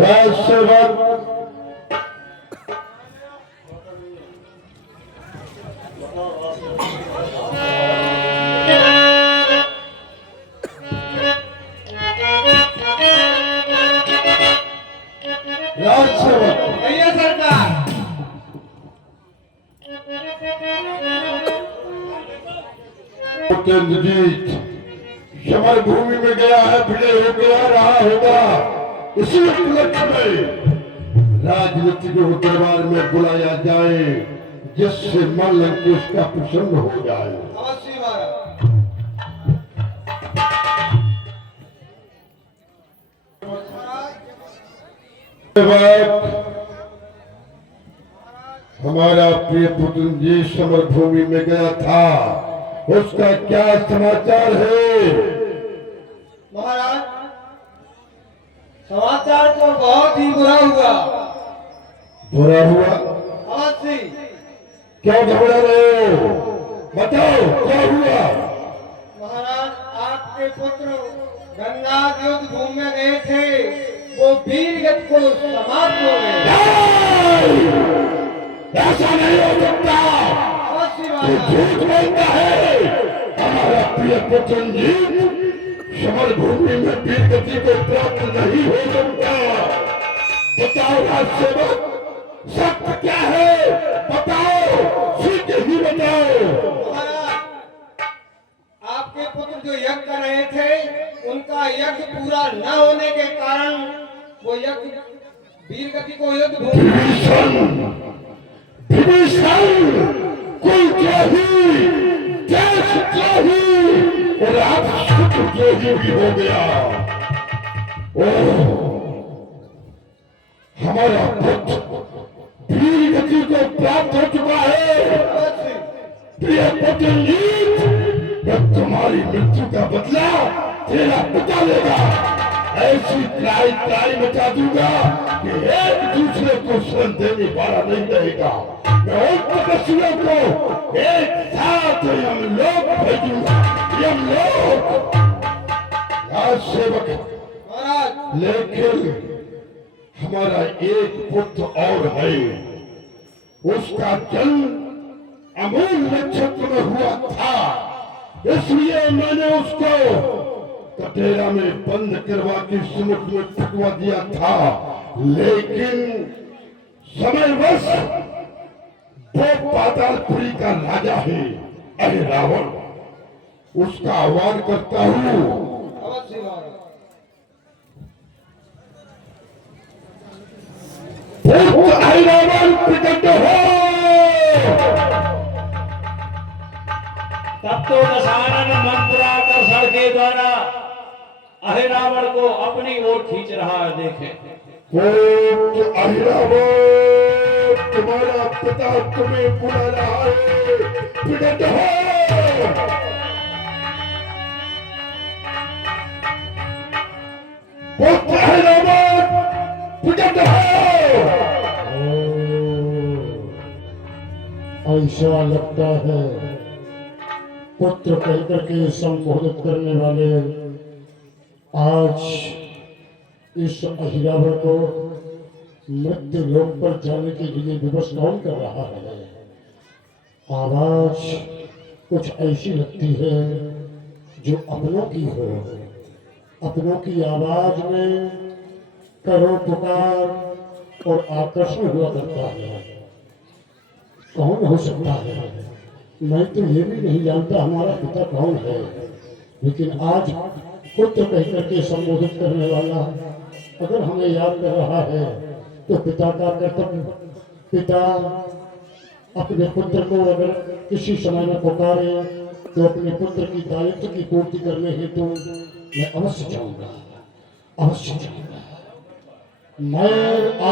राजसेवक भैया सरकार नजीक समर भूमि में गया है, विजय हो गया रहा होगा। इसी उपलक्ष्य में राजनीतिक दरबार में बुलाया जाए, जिससे मन लंकेश का प्रसन्न हो जाए। अवश्य महाराज। हमारा प्रिय पुत्र जी समर भूमि में गया था, उसका क्या समाचार है? महाराज समाचार तो बहुत ही बुरा हुआ। बुरा हुआ? अवश्य। क्यों घबरा रहे हो? बताओ क्या हुआ? महाराज आपके पुत्र गंगा युद्ध भूमि में गए थे, वो वीरगत को समाप्त हो गए। ऐसा नहीं हो सकता, अवश्य ये महाराज। झूठ बोलता है। हमारा प्रिय पुत्र जी समर भूमि में वीरगति को प्राप्त नहीं हो सकता। बताओ राजसेवक, सत्य क्या है? बताओ, सीधे ही बताओ। महाराज आपके पुत्र जो यज्ञ कर रहे थे, उनका यज्ञ पूरा न होने के कारण वो यज्ञ वीरगति को युद्ध भूमि विभीषण कुलद्रोही, देशद्रोही और राष्ट्रद्रोही भी हो गया। हमारा पुत्र वीरगति को प्राप्त हो चुका है। प्रिय पुत्र जी, तुम्हारी मृत्यु का बदला तेरा पिता लेगा। ऐसी त्राई त्राई मचा दूंगा कि एक दूसरे को शरण देने वाला नहीं रहेगा। मैं उन तपस्वियों को एक साथ यमलोक भेजूंगा। यमलोक राजसेवक महाराज। लेकिन हमारा एक पुत्र और है, उसका जन्म अमूल नक्षत्र में हुआ था, इसलिए मैंने उसको कटेरा में बंद करवा के समुद्र में फेंकवा दिया था। लेकिन समयवश वो पातालपुरी का राजा है अरे रावण, उसका आह्वान करता हूँ। अवश्य महाराज। पुत्र रावण प्रकट हो। तब तो दशानन मंत्राकर्षण के द्वारा अहिरावण को अपनी ओर खींच रहा है। देखें पुत्र अहिरावण, तुम्हारा पिता तुम्हें बुला रहा है, प्रकट हो। पुत्र अहिरावण, प्रकट हो। ऐसा लगता है पुत्र कहकर के संबोधित करने वाले आज इस अहिरावण को मृत्यु लोक पर जाने के लिए विवश कौन कर रहा है। आवाज कुछ ऐसी लगती है जो अपनों की हो। अपनों की आवाज में करो पुकार और आकर्षण हुआ करता है। कौन हो सकता है? मैं तो ये भी नहीं जानता हमारा पिता कौन है, लेकिन आज पुत्र कहकर के संबोधित करने वाला अगर हमें याद कर रहा है तो पिता का कर्तव्य, पिता अपने पुत्र को अगर किसी समय में पुकारे तो अपने पुत्र की दायित्व की पूर्ति करने हेतु मैं अवश्य जाऊंगा, अवश्य जाऊंगा। मैं